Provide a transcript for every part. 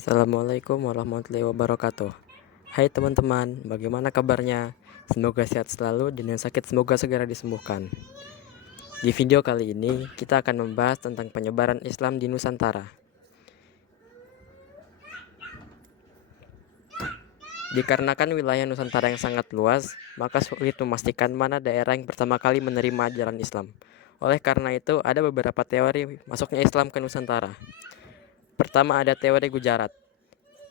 Assalamualaikum warahmatullahi wabarakatuh. Hai teman-teman, bagaimana kabarnya? Semoga sehat selalu dan yang sakit semoga segera disembuhkan. Di video kali ini, kita akan membahas tentang penyebaran Islam di Nusantara. Dikarenakan wilayah Nusantara yang sangat luas, maka sulit memastikan mana daerah yang pertama kali menerima ajaran Islam. Oleh karena itu, ada beberapa teori masuknya Islam ke Nusantara. Pertama, ada teori Gujarat.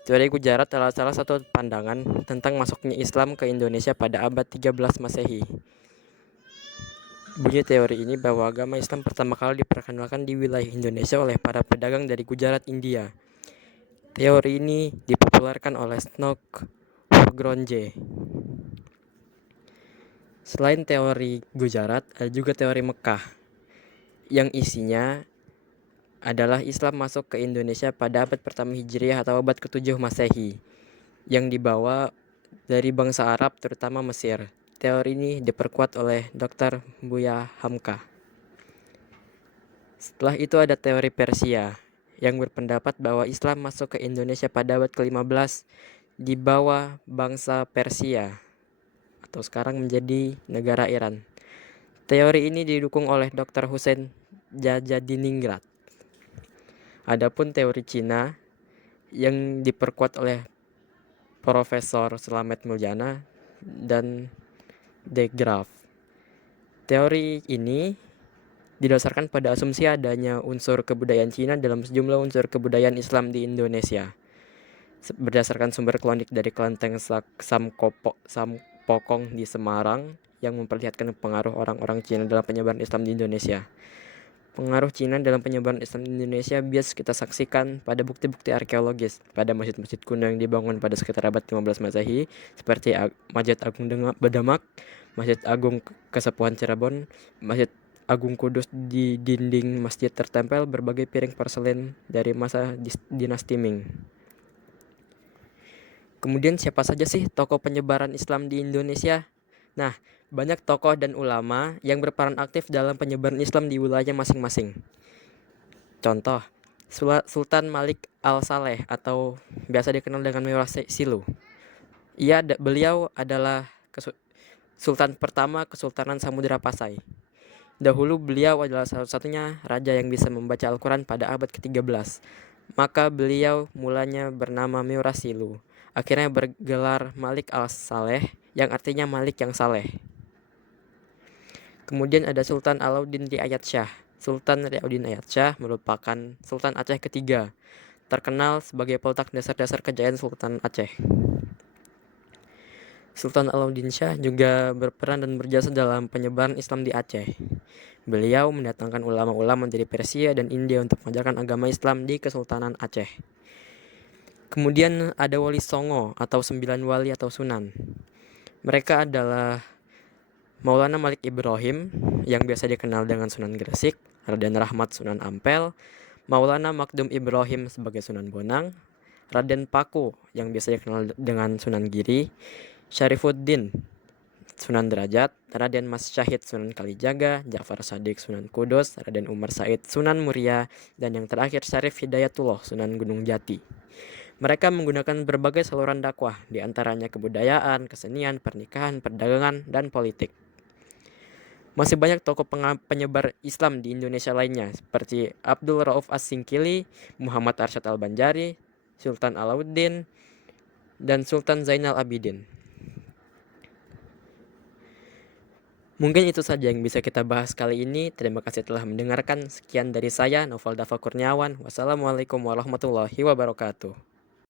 Teori Gujarat adalah salah satu pandangan tentang masuknya Islam ke Indonesia pada abad 13 Masehi. Bunyi teori ini bahwa agama Islam pertama kali diperkenalkan di wilayah Indonesia oleh para pedagang dari Gujarat, India. Teori ini dipopulerkan oleh Snook Hurgronje. Selain teori Gujarat, ada juga teori Mekah, yang isinya adalah Islam masuk ke Indonesia pada abad pertama Hijriah atau abad ke-7 Masehi, yang dibawa dari bangsa Arab terutama Mesir. Teori ini diperkuat oleh Dr. Buya Hamka. Setelah itu ada teori Persia yang berpendapat bahwa Islam masuk ke Indonesia pada abad ke-15 di bawah bangsa Persia atau sekarang menjadi negara Iran. Teori ini didukung oleh Dr. Hussein Jajadiningrat. Adapun teori Cina yang diperkuat oleh Profesor Slamet Muljana dan De Graaf. Teori ini didasarkan pada asumsi adanya unsur kebudayaan Cina dalam sejumlah unsur kebudayaan Islam di Indonesia. Berdasarkan sumber klonik dari kelenteng Sampokong di Semarang yang memperlihatkan pengaruh orang-orang Cina dalam penyebaran Islam di Indonesia. Pengaruh Cina dalam penyebaran Islam di Indonesia biasa kita saksikan pada bukti-bukti arkeologis pada masjid-masjid kuno yang dibangun pada sekitar abad 15 Masehi seperti Masjid Agung Demak, Masjid Agung Kesepuhan Cirebon, Masjid Agung Kudus. Di dinding masjid tertempel berbagai piring porselin dari masa dinasti Ming. Kemudian siapa saja sih tokoh penyebaran Islam di Indonesia? Nah, banyak tokoh dan ulama yang berperan aktif dalam penyebaran Islam di wilayah masing-masing. Contoh, Sultan Malik Al-Saleh atau biasa dikenal dengan Mewah Silu. Beliau adalah Sultan pertama Kesultanan Samudra Pasai. Dahulu beliau adalah satu-satunya raja yang bisa membaca Al-Quran pada abad ke-13. Maka beliau mulanya bernama Mewah Silu. Akhirnya bergelar Malik Al-Saleh yang artinya Malik yang saleh. Kemudian ada Sultan Alauddin Riayat Shah. Sultan Alauddin Riayat Shah merupakan Sultan Aceh ketiga, terkenal sebagai peletak dasar-dasar kejayaan Sultan Aceh. Sultan Alauddin Shah juga berperan dan berjasa dalam penyebaran Islam di Aceh. Beliau mendatangkan ulama-ulama dari Persia dan India untuk mengajarkan agama Islam di Kesultanan Aceh. Kemudian ada Wali Songo atau 9 wali atau sunan. Mereka adalah Maulana Malik Ibrahim yang biasa dikenal dengan Sunan Gresik, Raden Rahmat Sunan Ampel, Maulana Makdum Ibrahim sebagai Sunan Bonang, Raden Paku yang biasa dikenal dengan Sunan Giri, Syarifuddin Sunan Derajat, Raden Mas Syahid Sunan Kalijaga, Ja'far Shadiq Sunan Kudus, Raden Umar Said Sunan Muria, dan yang terakhir Syarif Hidayatullah Sunan Gunung Jati. Mereka menggunakan berbagai saluran dakwah, diantaranya kebudayaan, kesenian, pernikahan, perdagangan, dan politik. Masih banyak tokoh penyebar Islam di Indonesia lainnya, seperti Abdul Rauf As-Singkili, Muhammad Arsyad Al-Banjari, Sultan Alauddin, dan Sultan Zainal Abidin. Mungkin itu saja yang bisa kita bahas kali ini. Terima kasih telah mendengarkan. Sekian dari saya, Noval Dafa Kurniawan. Wassalamualaikum warahmatullahi wabarakatuh.